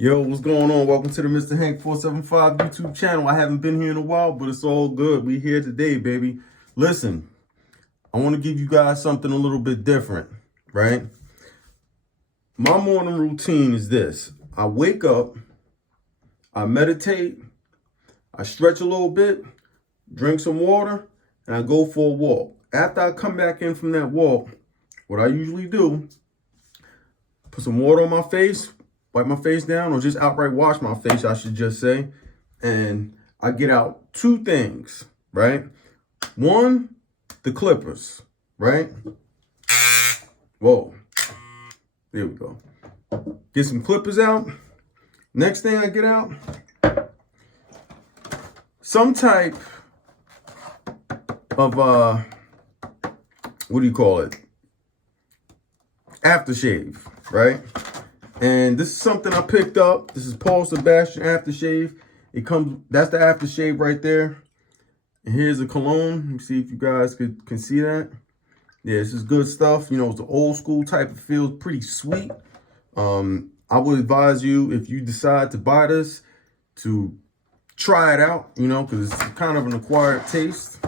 Yo, what's going on? Welcome to the Mr. Hank 475 YouTube channel. I haven't been here in a while, but it's all good. We here today, baby. Listen, I want to give you guys something a little bit different, right? My morning routine is this. I wake up, I meditate, I stretch a little bit, drink some water, and I go for a walk. After I come back in from that walk, what I usually do, put some water on my face, wipe my face down, or just outright wash my face, I should just say. And I get out two things, right? One, the clippers, right? Whoa. There we go. Get some clippers out. Next thing I get out, some type of, what do you call it? Aftershave, right? And this is something I picked up. This is Paul Sebastian Aftershave. It comes, that's the aftershave right there. And here's a cologne. Let me see if you guys can see that. Yeah, this is good stuff. You know, it's an old school type of feel, pretty sweet. I would advise you, if you decide to buy this, to try it out, you know, because it's kind of an acquired taste.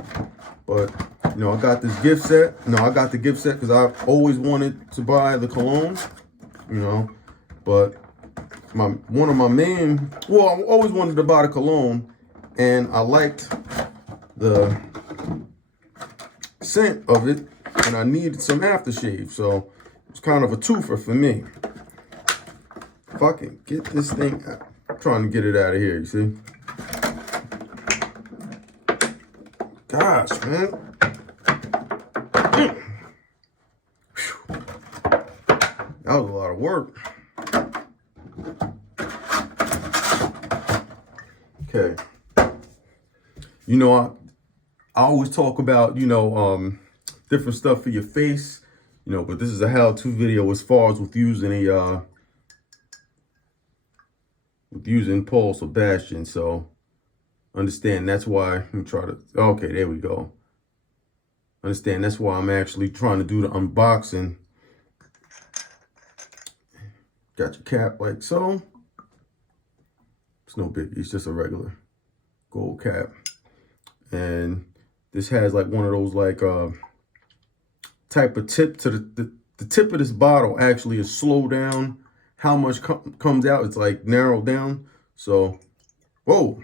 But, you know, I got this gift set. No, I got the gift set because I've always wanted to buy the cologne, you know. But one of my main, well, I always wanted to buy the cologne, and I liked the scent of it, and I needed some aftershave, so it's kind of a twofer for me. If I can get this thing, I'm trying to get it out of here, you see? Gosh, man. That was a lot of work. Okay. You know, I always talk about, you know, different stuff for your face, you know, but this is a how-to video as far as with using Paul Sebastian. So understand that's why I'm trying to, okay, there we go. Understand that's why I'm actually trying to do the unboxing. Got your cap like so. It's no big, it's just a regular gold cap. And this has like one of those like type of tip to the tip of this bottle actually is slow down how much comes out. It's like narrowed down. So, whoa,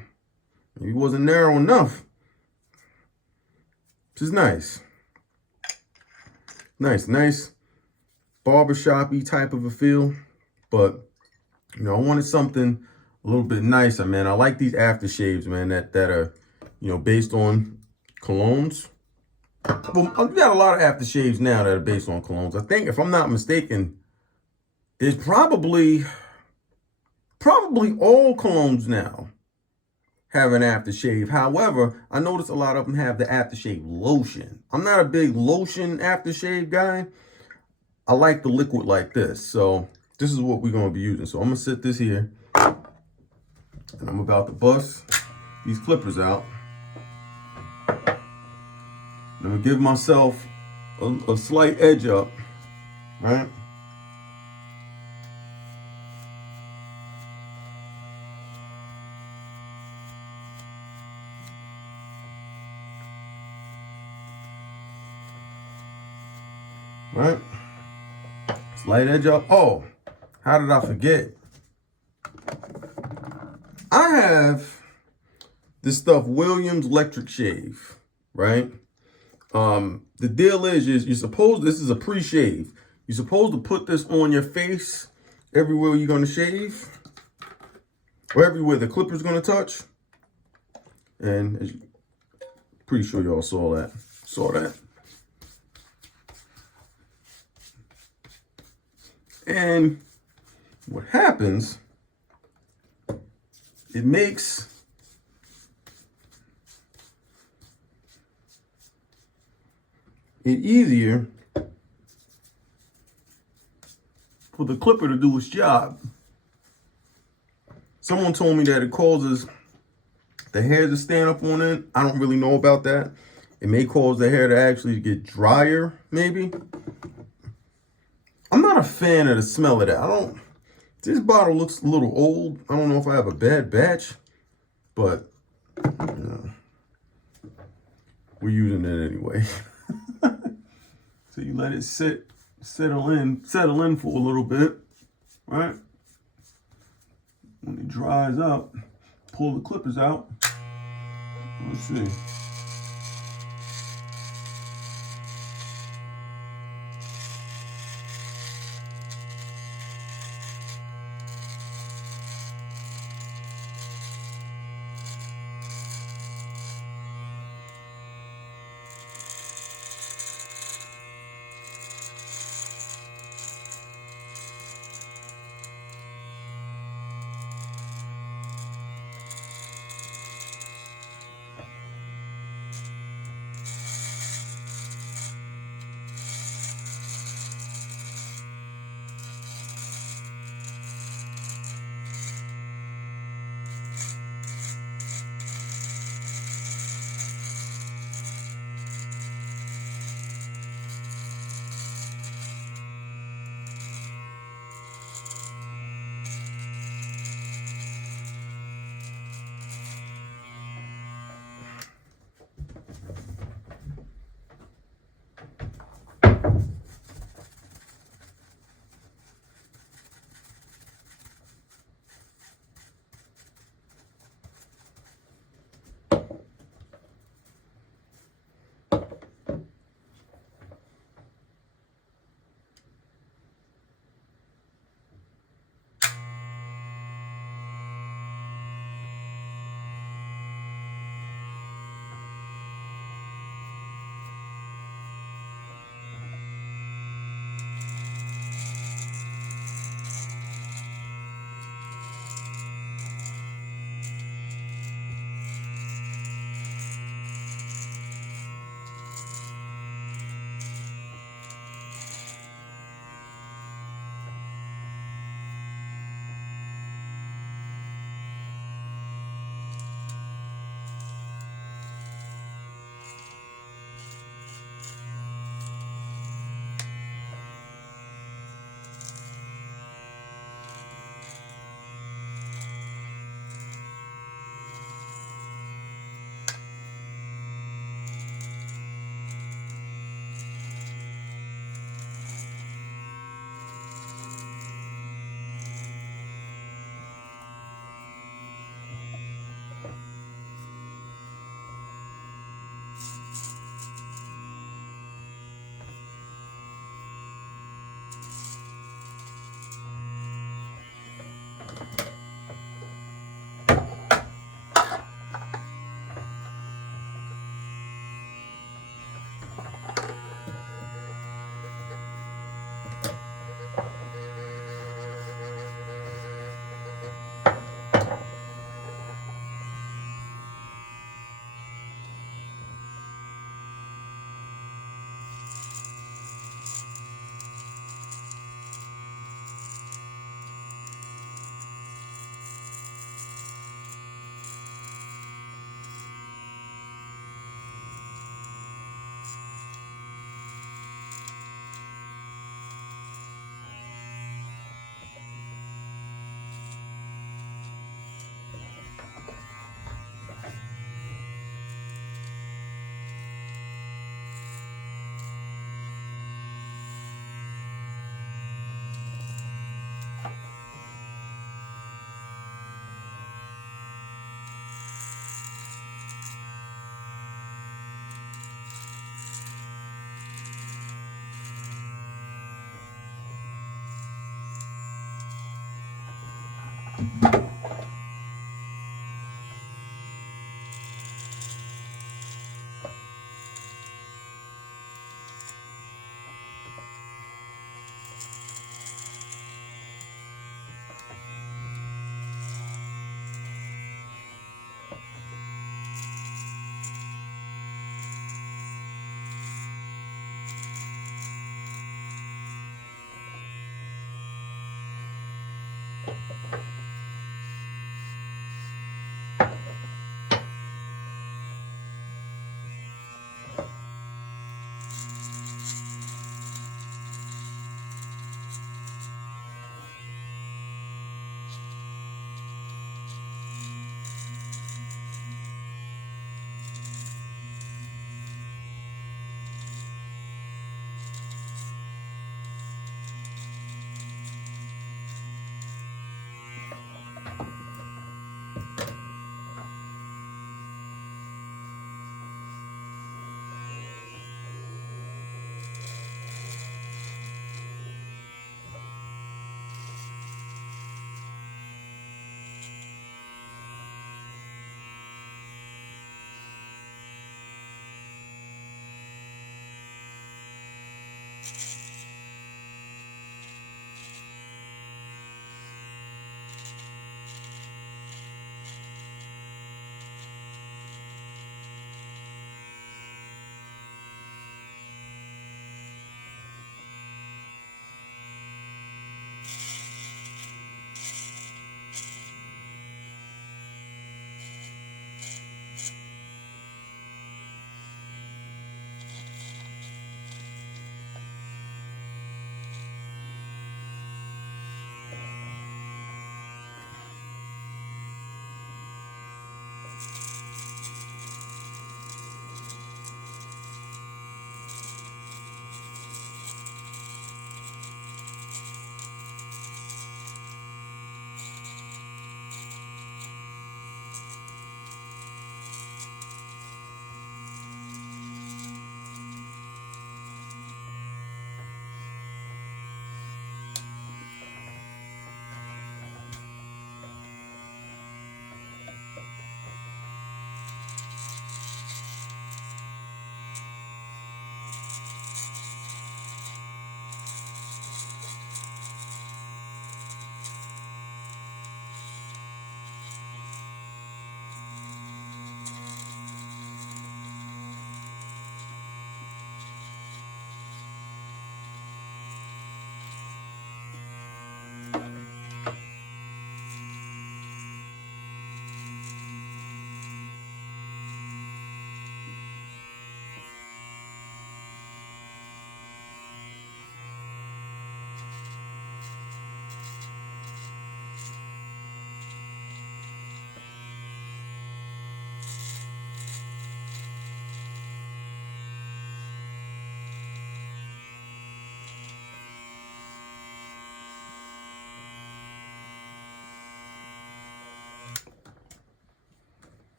maybe it wasn't narrow enough. Which is nice. Nice barbershop-y type of a feel. But, you know, I wanted something a little bit nicer, man. I like these aftershaves, man, that are, you know, based on colognes. Well, I've got a lot of aftershaves now that are based on colognes. I think, if I'm not mistaken, there's probably all colognes now have an aftershave. However, I noticed a lot of them have the aftershave lotion. I'm not a big lotion aftershave guy. I like the liquid like this. So this is what we're going to be using. So I'm going to sit this here. And I'm about to bust these clippers out. I'm going to give myself a slight edge up, right? Right? Slight edge up. Oh, how did I forget? I have this stuff, Williams Electric Shave, right? The deal is you're supposed, this is a pre-shave. You're supposed to put this on your face everywhere you're going to shave, or everywhere the clipper's going to touch. And as you, pretty sure y'all saw that. And what happens, it makes it easier for the clipper to do its job. Someone told me that it causes the hair to stand up on it. I don't really know about that. It may cause the hair to actually get drier, maybe. I'm not a fan of the smell of that. This bottle looks a little old. I don't know if I have a bad batch, but you know, we're using it anyway. So you let it settle in for a little bit, right? When it dries up, pull the clippers out. Let's see.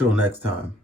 Till next time.